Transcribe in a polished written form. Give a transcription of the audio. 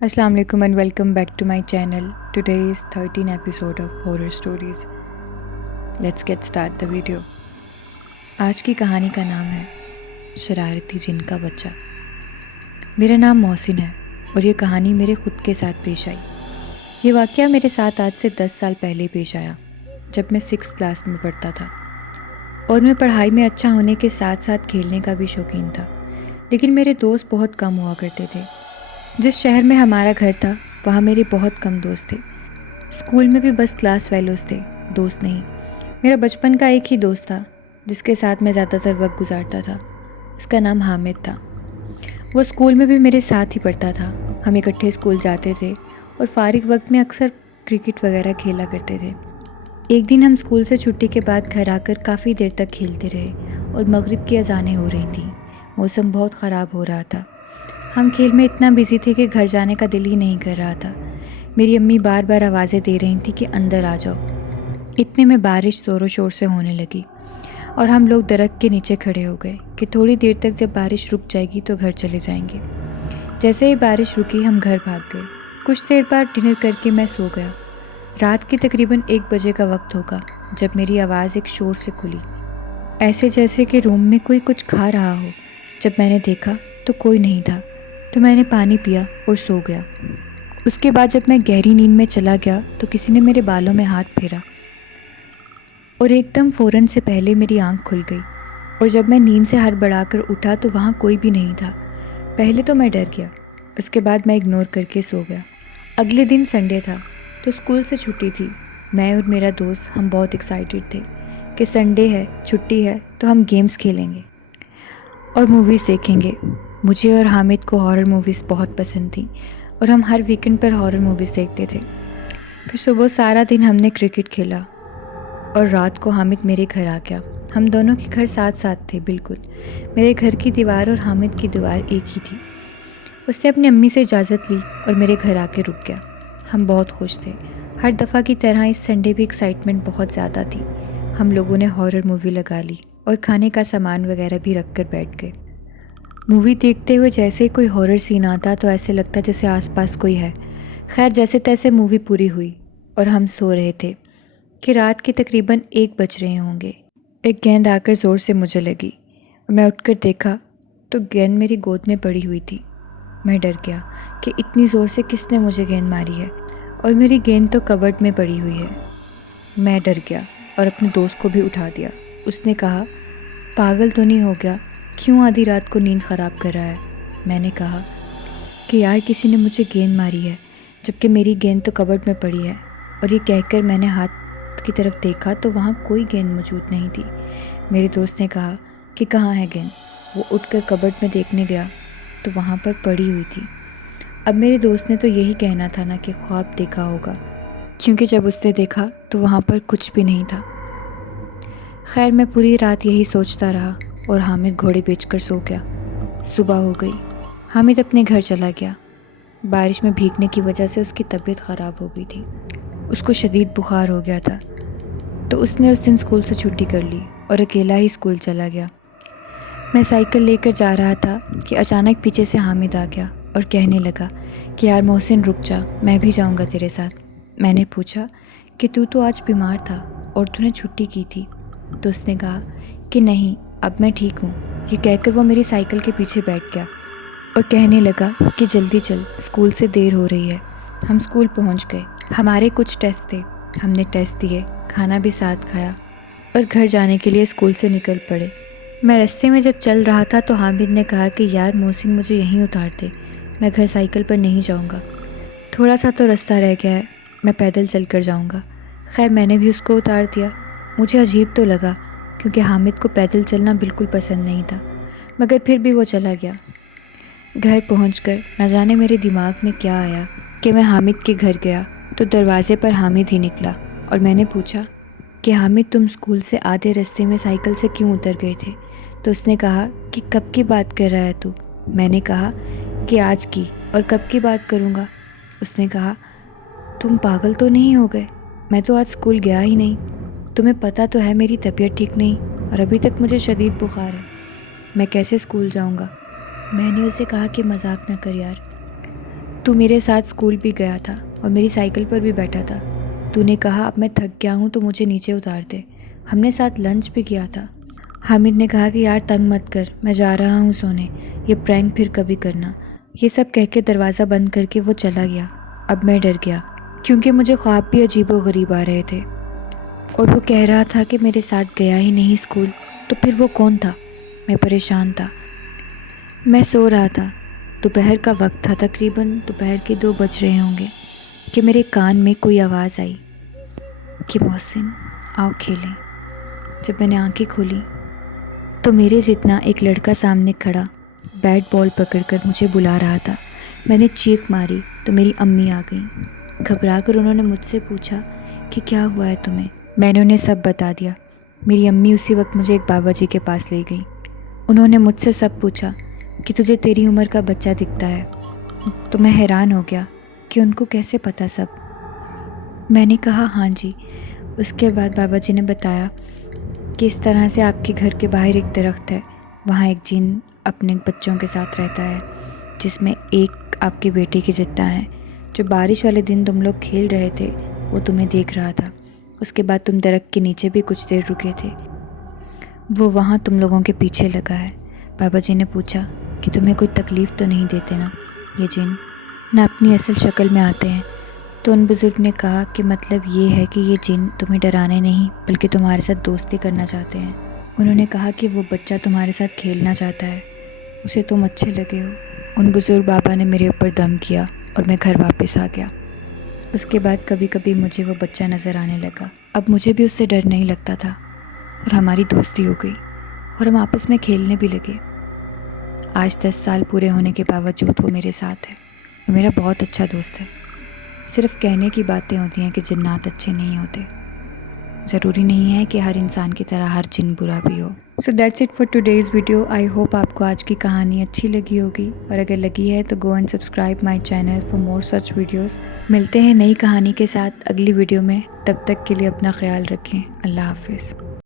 Assalamu alaikum and welcome back to my channel. Today is 13th episode of horror stories. Let's get start the video. आज की कहानी का नाम है शरारती जिन का बच्चा। मेरा नाम मोहसिन है और ये कहानी मेरे खुद के साथ पेश आई। ये वाक़या मेरे साथ आज से 10 साल पहले पेश आया जब मैं 6th क्लास में पढ़ता था और मैं पढ़ाई में अच्छा होने के साथ साथ खेलने का भी शौकीन था। लेकिन मेरे दोस्त बहुत कम हुआ करते थे। जिस शहर में हमारा घर था वहाँ मेरे बहुत कम दोस्त थे। स्कूल में भी बस क्लास फेलोज़ थे, दोस्त नहीं। मेरा बचपन का एक ही दोस्त था जिसके साथ मैं ज़्यादातर वक्त गुजारता था। उसका नाम हामिद था। वो स्कूल में भी मेरे साथ ही पढ़ता था। हम इकट्ठे स्कूल जाते थे और फारिग वक्त में अक्सर क्रिकेट वगैरह खेला करते थे। एक दिन हम स्कूल से छुट्टी के बाद घर आकर काफ़ी देर तक खेलते रहे और मगरिब की अज़ानें हो रही थीं। मौसम बहुत ख़राब हो रहा था। हम खेल में इतना बिजी थे कि घर जाने का दिल ही नहीं कर रहा था। मेरी अम्मी बार बार आवाज़ें दे रही थी कि अंदर आ जाओ। इतने में बारिश ज़ोरों शोर से होने लगी और हम लोग दरख्त के नीचे खड़े हो गए कि थोड़ी देर तक जब बारिश रुक जाएगी तो घर चले जाएंगे। जैसे ही बारिश रुकी हम घर भाग गए। कुछ देर बाद डिनर करके मैं सो गया। रात के तकरीबन 1 बजे का वक्त होगा जब मेरी आवाज़ एक शोर से खुली, ऐसे जैसे कि रूम में कोई कुछ खा रहा हो। जब मैंने देखा तो कोई नहीं था, तो मैंने पानी पिया और सो गया। उसके बाद जब मैं गहरी नींद में चला गया तो किसी ने मेरे बालों में हाथ फेरा और एकदम फ़ौरन से पहले मेरी आंख खुल गई। और जब मैं नींद से हड़बड़ाकर उठा तो वहाँ कोई भी नहीं था। पहले तो मैं डर गया, उसके बाद मैं इग्नोर करके सो गया। अगले दिन संडे था तो स्कूल से छुट्टी थी। मैं और मेरा दोस्त हम बहुत एक्साइटेड थे कि संडे है, छुट्टी है, तो हम गेम्स खेलेंगे और मूवीज़ देखेंगे। मुझे और हामिद को हॉरर मूवीज़ बहुत पसंद थी और हम हर वीकेंड पर हॉरर मूवीज़ देखते थे। फिर सुबह सारा दिन हमने क्रिकेट खेला और रात को हामिद मेरे घर आ गया। हम दोनों के घर साथ साथ थे, बिल्कुल। मेरे घर की दीवार और हामिद की दीवार एक ही थी। उसने अपनी अम्मी से इजाज़त ली और मेरे घर आके रुक गया। हम बहुत खुश थे। हर दफ़ा की तरह इस संडे भी एक्साइटमेंट बहुत ज़्यादा थी। हम लोगों ने हॉरर मूवी लगा ली और खाने का सामान वगैरह भी रख कर बैठ गए। मूवी देखते हुए जैसे ही कोई हॉरर सीन आता तो ऐसे लगता जैसे आसपास कोई है। खैर, जैसे तैसे मूवी पूरी हुई और हम सो रहे थे कि रात के तकरीबन 1 बज रहे होंगे। एक गेंद आकर ज़ोर से मुझे लगी और मैं उठकर देखा तो गेंद मेरी गोद में पड़ी हुई थी। मैं डर गया कि इतनी ज़ोर से किसने मुझे गेंद मारी है और मेरी गेंद तो कबर्ड में पड़ी हुई है। मैं डर गया और अपने दोस्त को भी उठा दिया। उसने कहा, पागल तो नहीं हो गया, क्यों आधी रात को नींद ख़राब कर रहा है? मैंने कहा कि यार किसी ने मुझे गेंद मारी है, जबकि मेरी गेंद तो कबर्ड में पड़ी है। और ये कहकर मैंने हाथ की तरफ देखा तो वहाँ कोई गेंद मौजूद नहीं थी। मेरे दोस्त ने कहा कि कहाँ है गेंद? वो उठकर कबर्ड में देखने गया तो वहाँ पर पड़ी हुई थी। अब मेरे दोस्त ने तो यही कहना था ना कि ख्वाब देखा होगा, क्योंकि जब उसने देखा तो वहाँ पर कुछ भी नहीं था। खैर, मैं पूरी रात यही सोचता रहा और हामिद घोड़े बेचकर सो गया। सुबह हो गई। हामिद अपने घर चला गया। बारिश में भीगने की वजह से उसकी तबीयत ख़राब हो गई थी। उसको शदीद बुखार हो गया था, तो उसने उस दिन स्कूल से छुट्टी कर ली और अकेला ही स्कूल चला गया। मैं साइकिल लेकर जा रहा था कि अचानक पीछे से हामिद आ गया और कहने लगा कि यार मोहसिन रुक जा, मैं भी जाऊंगा तेरे साथ। मैंने पूछा कि तू तो आज बीमार था और तूने छुट्टी की थी। तो उसने कहा कि नहीं, अब मैं ठीक हूँ। ये कहकर वो मेरी साइकिल के पीछे बैठ गया और कहने लगा कि जल्दी चल, स्कूल से देर हो रही है। हम स्कूल पहुँच गए। हमारे कुछ टेस्ट थे, हमने टेस्ट दिए, खाना भी साथ खाया और घर जाने के लिए स्कूल से निकल पड़े। मैं रास्ते में जब चल रहा था तो हामिद ने कहा कि यार मोहसिन, मुझे यहीं उतार दे, मैं घर साइकिल पर नहीं जाऊँगा। थोड़ा सा तो रास्ता रह गया है, मैं पैदल चल कर जाऊँगा। खैर, मैंने भी उसको उतार दिया। मुझे अजीब तो लगा क्योंकि हामिद को पैदल चलना बिल्कुल पसंद नहीं था, मगर फिर भी वो चला गया। घर पहुंचकर न जाने मेरे दिमाग में क्या आया कि मैं हामिद के घर गया तो दरवाज़े पर हामिद ही निकला और मैंने पूछा कि हामिद, तुम स्कूल से आधे रास्ते में साइकिल से क्यों उतर गए थे? तो उसने कहा कि कब की बात कर रहा है तू? मैंने कहा कि आज की, और कब की बात करूँगा? उसने कहा, तुम पागल तो नहीं हो गए? मैं तो आज स्कूल गया ही नहीं। तुम्हें पता तो है मेरी तबीयत ठीक नहीं और अभी तक मुझे शदीद बुखार है। मैं कैसे स्कूल जाऊंगा? मैंने उसे कहा कि मजाक न कर यार, तू मेरे साथ स्कूल भी गया था और मेरी साइकिल पर भी बैठा था। तूने कहा अब मैं थक गया हूँ तो मुझे नीचे उतार दे। हमने साथ लंच भी किया था। हामिद ने कहा कि यार तंग मत कर, मैं जा रहा हूँ सोने, ये प्रैंक फिर कभी करना। ये सब कह के दरवाज़ा बंद करके वो चला गया। अब मैं डर गया क्योंकि मुझे ख्वाब भी अजीबोगरीब आ रहे थे और वो कह रहा था कि मेरे साथ गया ही नहीं स्कूल, तो फिर वो कौन था? मैं परेशान था। मैं सो रहा था। दोपहर का वक्त था, तकरीबन दोपहर के 2 बज रहे होंगे कि मेरे कान में कोई आवाज़ आई कि मोहसिन आओ खेलें। जब मैंने आंखें खोली तो मेरे जितना एक लड़का सामने खड़ा बैट बॉल पकड़कर मुझे बुला रहा था। मैंने चीख मारी तो मेरी अम्मी आ गई। घबरा कर उन्होंने मुझसे पूछा कि क्या हुआ है तुम्हें। मैंने उन्हें सब बता दिया। मेरी अम्मी उसी वक्त मुझे एक बाबा जी के पास ले गई। उन्होंने मुझसे सब पूछा कि तुझे तेरी उम्र का बच्चा दिखता है। तो मैं हैरान हो गया कि उनको कैसे पता सब। मैंने कहा हाँ जी। उसके बाद बाबा जी ने बताया कि इस तरह से आपके घर के बाहर एक दरख्त है, वहाँ एक जिन अपने बच्चों के साथ रहता है, जिसमें एक आपके बेटे की जितना है। जो बारिश वाले दिन तुम लोग खेल रहे थे वो तुम्हें देख रहा था। उसके बाद तुम दरख्त के नीचे भी कुछ देर रुके थे, वो वहाँ तुम लोगों के पीछे लगा है। बाबा जी ने पूछा कि तुम्हें कोई तकलीफ़ तो नहीं देते ना ये जिन, ना अपनी असल शक्ल में आते हैं? तो उन बुज़ुर्ग ने कहा कि मतलब ये है कि ये जिन तुम्हें डराने नहीं बल्कि तुम्हारे साथ दोस्ती करना चाहते हैं। उन्होंने कहा कि वो बच्चा तुम्हारे साथ खेलना चाहता है, उसे तुम अच्छे लगे हो। उन बुज़ुर्ग बाबा ने मेरे ऊपर दम किया और मैं घर वापस आ गया। उसके बाद कभी कभी मुझे वो बच्चा नज़र आने लगा। अब मुझे भी उससे डर नहीं लगता था और हमारी दोस्ती हो गई और हम आपस में खेलने भी लगे। आज 10 साल पूरे होने के बावजूद वो मेरे साथ है। वो मेरा बहुत अच्छा दोस्त है। सिर्फ कहने की बातें होती हैं कि जिन्नात अच्छे नहीं होते। ज़रूरी नहीं है कि हर इंसान की तरह हर जिन बुरा भी हो। So that's it for today's video. I hope आपको आज की कहानी अच्छी लगी होगी, और अगर लगी है तो go and subscribe my channel for more such videos. मिलते हैं नई कहानी के साथ अगली वीडियो में। तब तक के लिए अपना ख्याल रखें। अल्लाह हाफिज़।